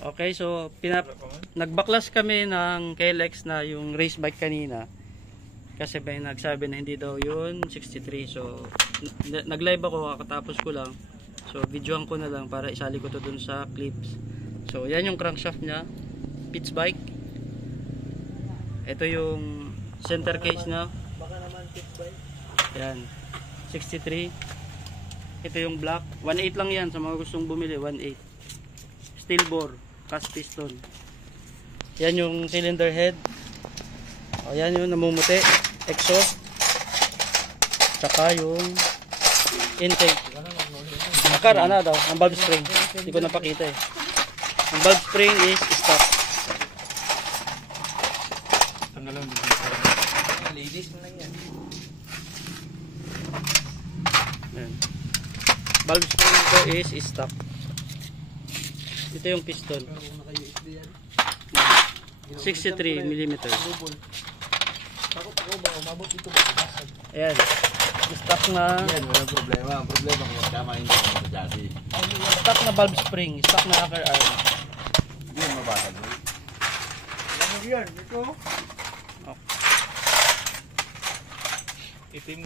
Okay, so nagbaklas kami ng KLX na yung race bike kanina. Kasi may nagsabi na hindi daw yun 63. So nag-live ako kakatapos ko lang. So videoan ko na lang para isali ko to dun sa clips. So yan yung crankshaft niya, pitch bike. Ito yung center case na. Baka naman pitch bike. Yan, 63. Ito yung black, 1.8 lang yan sa mga gustong bumili, 1.8. Steel bore, cast piston. Yan yung cylinder head. O yan yung namumuti, exhaust. Tsaka yung intake. Nakar, ano daw, ang valve spring. Hindi ko napakita eh. Ang valve spring is stock. Tanggalan mo. Ladies mo lang yan. Ayan. Valve spring ito is stock. Ito yung piston. 63 mm. Takot ako ba umabot dito ba? Ayan. Stock na. Yan, walang problema. Ang problema kung magkama hindi ako sa chassis. Stock na valve spring. Stock na rocker arm. Hindi yung mabasag. Ano yan? Ito? Okay. Itim